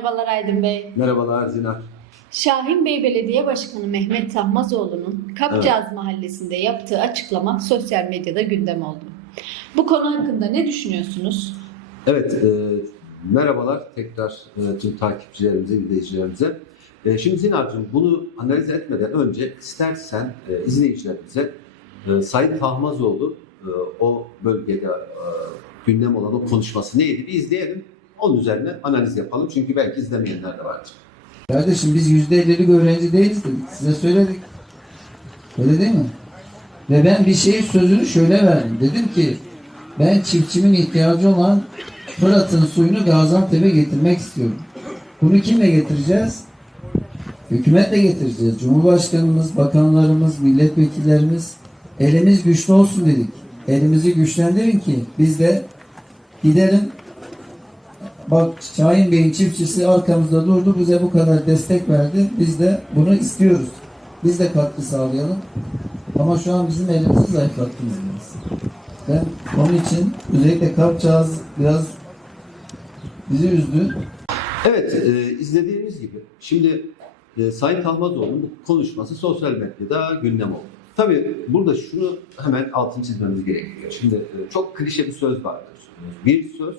Merhabalar Aydın Bey. Merhabalar Zinar. Şahin Bey Belediye Başkanı Mehmet Tahmazoğlu'nun Kapcağız Mahallesi'nde yaptığı açıklama sosyal medyada gündem oldu. Bu konu hakkında ne düşünüyorsunuz? Evet, e, merhabalar tekrar e, tüm takipçilerimize, izleyicilerimize. E, şimdi Zinar'cığım bunu analiz etmeden önce istersen e, izleyicilerimize e, Sayın Tahmazoğlu e, o bölgede e, gündem olan o konuşması neydi bir izleyelim. Onun üzerine analiz yapalım çünkü belki izlemeyenler de vardır. Kardeşim biz yüzde ellilik öğrenci değiliz. Size söyledik. Öyle değil mi? Ve ben bir şeyin sözünü şöyle verdim. Dedim ki ben çiftçimin ihtiyacı olan Fırat'ın suyunu Gaziantep'e getirmek istiyorum. Bunu kimle getireceğiz? Hükümetle getireceğiz. Cumhurbaşkanımız, bakanlarımız, milletvekillerimiz elimiz güçlü olsun dedik. Elimizi güçlendirin ki biz de gidelim Bak Şahin Bey'in çiftçisi arkamızda durdu. Bize bu kadar destek verdi. Biz de bunu istiyoruz. Biz de katkı sağlayalım. Ama şu an bizim elimizi zayıflattınız. Ben onun için özellikle Kapçağız biraz bizi üzdü. Evet, e, izlediğimiz gibi şimdi e, Sayın Talmazoğlu'nun bu konuşması sosyal medyada gündem oldu. Tabii burada şunu hemen altını çizmemiz gerekiyor. Şimdi e, çok klişe bir söz vardır. Bir söz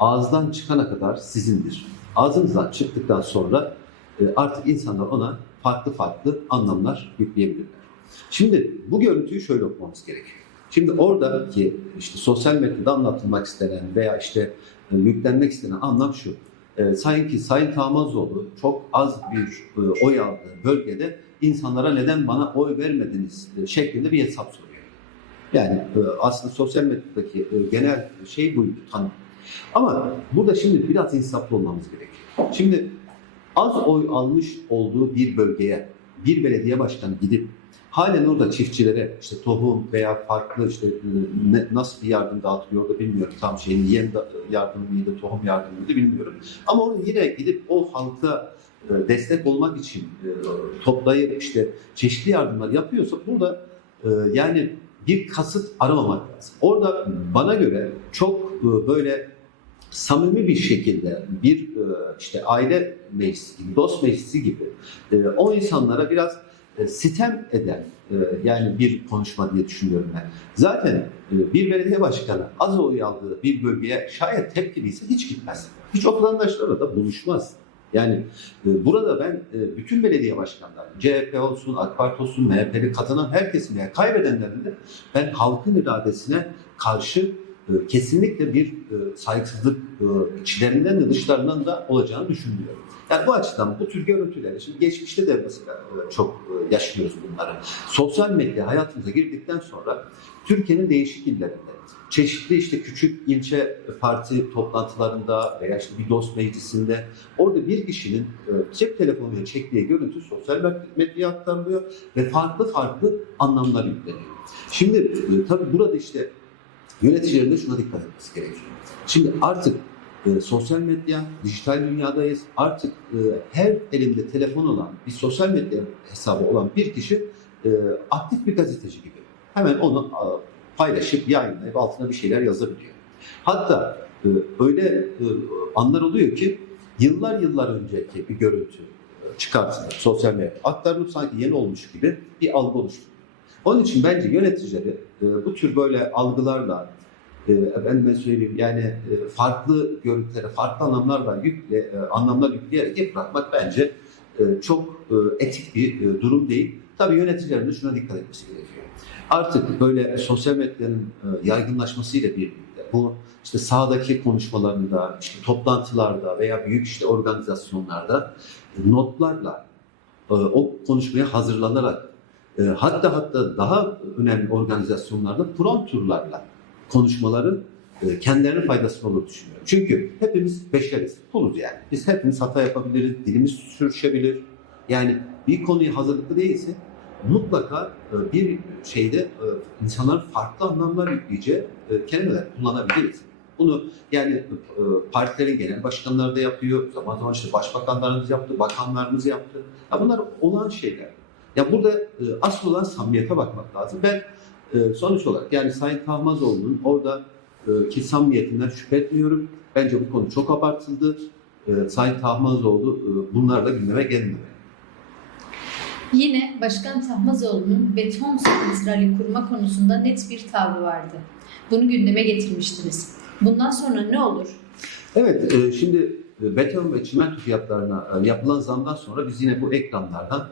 ağızdan çıkana kadar sizindir. Ağzınızdan çıktıktan sonra e, artık insanlar ona farklı farklı anlamlar yükleyebilirler. Şimdi bu görüntüyü şöyle okumamız gerekiyor. Şimdi oradaki işte sosyal medyada anlatılmak istenen veya işte e, yüklenmek istenen anlam şu. E, sanki Sayın Tamazoğlu çok az bir e, oy aldığı bölgede insanlara neden bana oy vermediniz şeklinde bir hesap soruyor. Yani aslında sosyal medyadaki genel şey buydu tanım. Ama burada şimdi biraz insaflı olmamız gerekiyor. Şimdi az oy almış olduğu bir bölgeye bir belediye başkanı gidip halen orada çiftçilere işte tohum veya farklı işte ne- nasıl bir yardım dağıtılıyor da bilmiyorum tam şeyin yem yardımı mıydı, tohum yardımı mıydı bilmiyorum. Ama orada yine gidip o halka e, destek olmak için e, toplayıp işte çeşitli yardımlar yapıyorsa burada e, yani bir kasıt aramamak lazım. Orada bana göre çok böyle samimi bir şekilde bir e, işte aile meclisi gibi, dost meclisi gibi e, o insanlara biraz e, sitem eden yani bir konuşma diye düşünüyorum ben. Zaten bir belediye başkanı az oy aldığı bir bölgeye şayet tepkiliyse hiç gitmez. Hiç o vatandaşlarla da buluşmaz. Yani burada ben bütün belediye başkanları, CHP olsun, AK Parti olsun, MHP'li kazanan herkesin yani kaybedenlerin de ben halkın iradesine karşı kesinlikle bir e, saygısızlık e, içlerinden de dışlarından da olacağını düşünmüyorum. Yani bu açıdan bu tür görüntüleri, şimdi geçmişte de mesela e, çok e, yaşıyoruz bunları. Sosyal medya hayatımıza girdikten sonra Türkiye'nin değişik illerinde çeşitli işte küçük ilçe parti toplantılarında veya işte bir dost meclisinde orada bir kişinin e, cep telefonuyla çektiği görüntü sosyal medyaya aktarılıyor ve farklı farklı anlamlar yükleniyor. Şimdi e, tabii burada işte yöneticilerin de şuna dikkat etmesi gerekiyor. Şimdi artık e, sosyal medya, dijital dünyadayız. Artık e, her elinde telefon olan, bir sosyal medya hesabı olan bir kişi e, aktif bir gazeteci gibi. Hemen onu a, paylaşıp yayınlayıp altına bir şeyler yazabiliyor. Hatta e, öyle e, anlar oluyor ki yıllar yıllar önceki bir görüntü e, çıkartılıyor sosyal medya. Aktarılıp sanki yeni olmuş gibi bir algı oluşturuyor. Onun için bence yöneticileri e, bu tür böyle algılarla e, efendime söyleyeyim yani e, farklı görüntülere, farklı anlamlarla yükle, e, anlamlar yükleyerek yıpratmak bence e, çok e, etik bir e, durum değil. Tabii yöneticilerin de şuna dikkat etmesi gerekiyor. Artık böyle sosyal medyanın e, yaygınlaşmasıyla birlikte bu işte sahadaki konuşmalarında, işte toplantılarda veya büyük işte organizasyonlarda notlarla e, o konuşmaya hazırlanarak e, hatta hatta daha önemli organizasyonlarda prompturlarla konuşmaları e, kendilerine faydası olur düşünüyorum. Çünkü hepimiz beşeriz, kuluz yani. Biz hepimiz hata yapabiliriz, dilimiz sürüşebilir. Yani bir konuya hazırlıklı değilse mutlaka e, bir şeyde e, insanların farklı anlamlar yükleyeceği e, kelimeler kullanabiliriz. Bunu yani e, partilerin genel başkanları da yapıyor. Zaman zaman işte başbakanlarımız yaptı, bakanlarımız yaptı. Ya bunlar olan şeyler. Ya burada e, asıl olan samimiyete bakmak lazım. Ben e, sonuç olarak yani Sayın Tahmazoğlu'nun orada e, ki samimiyetinden şüphe etmiyorum. Bence bu konu çok abartıldı. e, Sayın Tahmazoğlu e, bunlar da gündeme gelmemeli. Yine Başkan Tahmazoğlu'nun beton santrali kurma konusunda net bir tavrı vardı. Bunu gündeme getirmiştiniz. Bundan sonra ne olur? Evet, e, şimdi e, beton ve çimento fiyatlarına e, yapılan zamdan sonra biz yine bu ekranlardan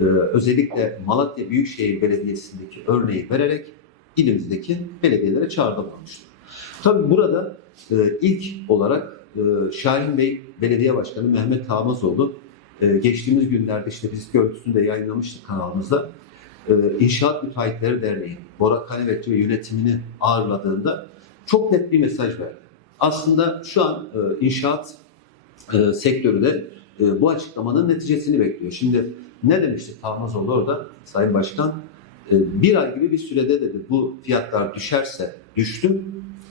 e, özellikle Malatya Büyükşehir Belediyesi'ndeki örneği vererek ilimizdeki belediyelere çağrıda bulunmuştur. Tabii burada e, ilk olarak e, Şahin Bey Belediye Başkanı Mehmet Tamazoğlu e, geçtiğimiz günlerde işte biz görüntüsünü de yayınlamıştık kanalımızda. E, İnşaat Müteahhitleri Derneği, Bora Kanevetçi ve yönetimini ağırladığında çok net bir mesaj verdi. Aslında şu an inşaat e, sektörü de e, bu açıklamanın neticesini bekliyor. Şimdi ne demişti Tahmazoğlu orada Sayın Başkan? E, bir ay gibi bir sürede dedi bu fiyatlar düşerse düştü,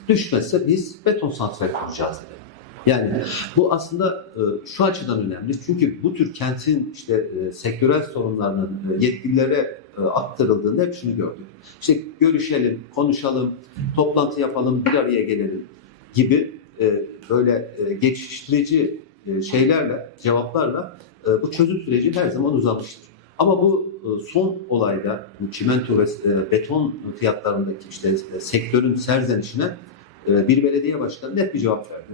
düşmezse biz beton santral kuracağız dedi. Yani bu aslında e, şu açıdan önemli. Çünkü bu tür kentin işte sektörel sorunlarının yetkililere aktarıldığında hep şunu gördük. İşte görüşelim, konuşalım, toplantı yapalım, bir araya gelelim gibi böyle geçiştirici şeylerle, cevaplarla e, bu çözüm süreci her zaman uzamıştır. Ama bu e, son olayda çimento ve e, beton fiyatlarındaki işte e, sektörün serzenişine e, bir belediye başkanı net bir cevap verdi.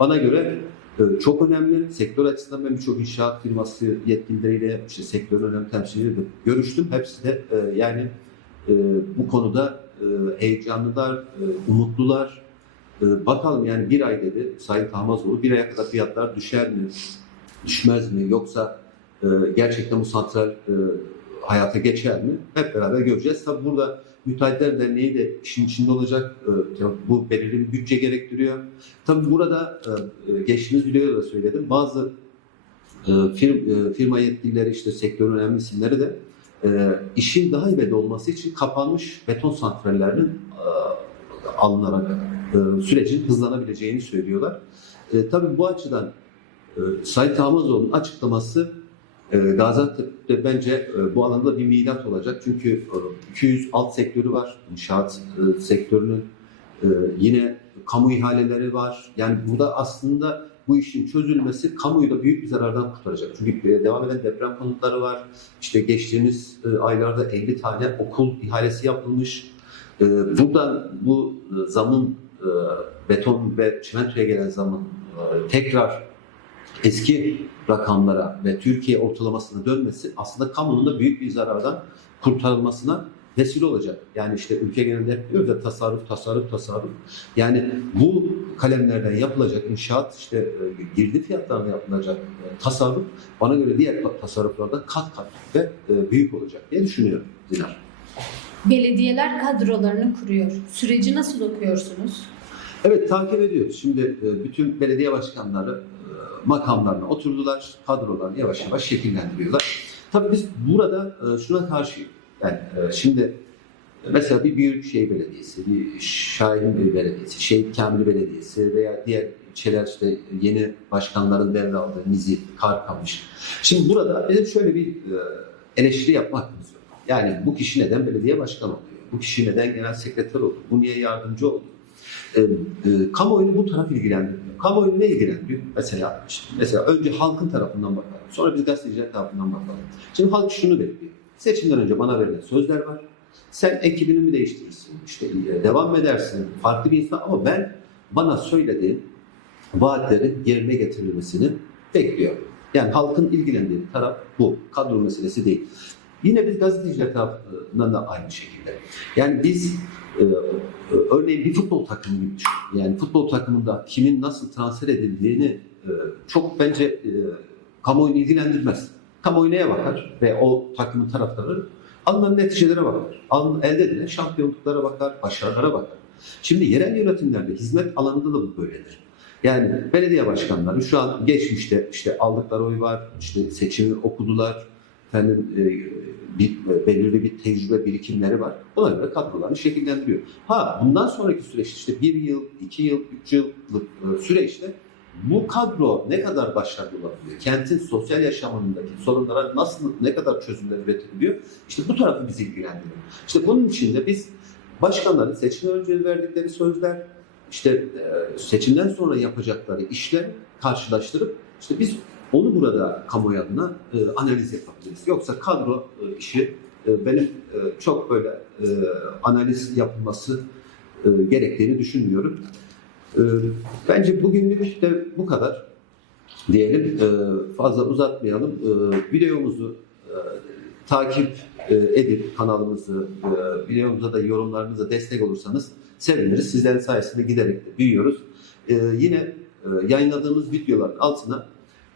Bana göre e, çok önemli. Sektör açısından ben birçok inşaat firması yetkilileriyle, işte sektörün önemli temsilcileriyle görüştüm. Hepsi de e, yani e, bu konuda e, heyecanlılar, e, umutlular. E, bakalım yani bir ay dedi Sayın Tahmazoğlu bir aya kadar fiyatlar düşer mi, düşmez mi yoksa e, gerçekten bu santral e, hayata geçer mi? Hep beraber göreceğiz. Tabi burada Müteahhitler Derneği de işin içinde olacak. E, bu belirli bir bütçe gerektiriyor. Tabi burada geçtiğimiz videoda da söyledim. Bazı firm, firma yetkilileri işte sektörün önemli isimleri de işin daha ivedi olması için kapanmış beton santrallerinin alınarak e, sürecin hızlanabileceğini söylüyorlar. E, tabii bu açıdan e, Sayın Tamazoğlu'nun açıklaması e, Gaziantep'te bence e, bu alanda bir milat olacak. Çünkü e, 200 alt sektörü var. İnşaat e, sektörünün e, yine kamu ihaleleri var. Yani burada aslında bu işin çözülmesi kamuyu da büyük bir zarardan kurtaracak. Çünkü e, devam eden deprem konutları var. İşte geçtiğimiz e, aylarda 50 tane okul ihalesi yapılmış. E, buradan bu zamın beton ve çimentoya gelen zamın e, tekrar eski rakamlara ve Türkiye ortalamasına dönmesi aslında kamunun da büyük bir zarardan kurtarılmasına vesile olacak. Yani işte ülke genelinde hep diyoruz ya tasarruf, tasarruf, tasarruf. Yani bu kalemlerden yapılacak inşaat işte e, girdi fiyatlarına yapılacak e, tasarruf bana göre diğer tasarruflarda kat kat ve e, büyük olacak diye düşünüyorum Dinar. Belediyeler kadrolarını kuruyor. Süreci nasıl okuyorsunuz? Evet takip ediyoruz. Şimdi e, bütün belediye başkanları e, makamlarına oturdular. Kadrolarını yavaş yavaş şekillendiriyorlar. Tabii biz burada e, şuna karşıyız. Yani şimdi mesela bir Büyükşehir Belediyesi, bir Şahin Belediyesi, Şehit Kamil Belediyesi veya diğer ilçeler işte yeni başkanların devraldığı Nizip, Karkamış. Şimdi burada bizim şöyle bir eleştiri yapma hakkımız yok. Yani bu kişi neden belediye başkanı oluyor? Bu kişi neden genel sekreter oldu? Bu niye yardımcı oldu? E, e, kamuoyunu bu taraf ilgilendirmiyor. Kamuoyunu ne ilgilendiriyor? Mesela işte, mesela önce halkın tarafından bakalım. Sonra biz gazeteciler tarafından bakalım. Şimdi halk şunu bekliyor. Seçimden önce bana verilen sözler var. Sen ekibini mi değiştirirsin? İşte e, devam edersin? Farklı bir insan ama ben bana söylediğin vaatlerin yerine getirilmesini bekliyorum. Yani halkın ilgilendiği taraf bu. Kadro meselesi değil. Yine biz gazeteciler tarafından da aynı şekilde. Yani biz e, örneğin bir futbol takımı gibi düşün. Yani futbol takımında kimin nasıl transfer edildiğini e, çok bence e, kamuoyunu ilgilendirmez. Kamuoyu neye bakar ve o takımın taraftarı alınan neticelere bakar. Alın, elde edilen şampiyonluklara bakar, başarılara bakar. Şimdi yerel yönetimlerde hizmet alanında da bu böyledir. Yani belediye başkanları şu an geçmişte işte aldıkları oy var, işte seçimi okudular, efendim e, bir, belirli bir tecrübe birikimleri var. Ona göre kadrolarını şekillendiriyor. Ha bundan sonraki süreç işte bir yıl, iki yıl, üç yıllık e, süreçte bu kadro ne kadar başarılı olabiliyor? Kentin sosyal yaşamındaki sorunlara nasıl, ne kadar çözümler üretebiliyor? İşte bu tarafı bizi ilgilendiriyor. İşte bunun için de biz başkanların seçim önce verdikleri sözler, işte e, seçimden sonra yapacakları işler karşılaştırıp işte biz onu burada kamuoyu adına e, analiz yapabiliriz. Yoksa kadro e, işi e, benim e, çok böyle e, analiz yapılması e, gerektiğini düşünmüyorum. E, bence bugünlük de bu kadar diyelim. E, fazla uzatmayalım. E, videomuzu e, takip e, edip kanalımızı, e, videomuza da yorumlarınıza destek olursanız seviniriz. Sizlerin sayesinde giderek de büyüyoruz. E, yine yayınladığımız videoların altına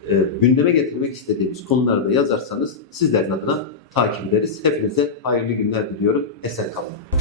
e, gündeme getirmek istediğimiz konuları da yazarsanız sizlerin adına takip ederiz. Hepinize hayırlı günler diliyorum. Esen kalın.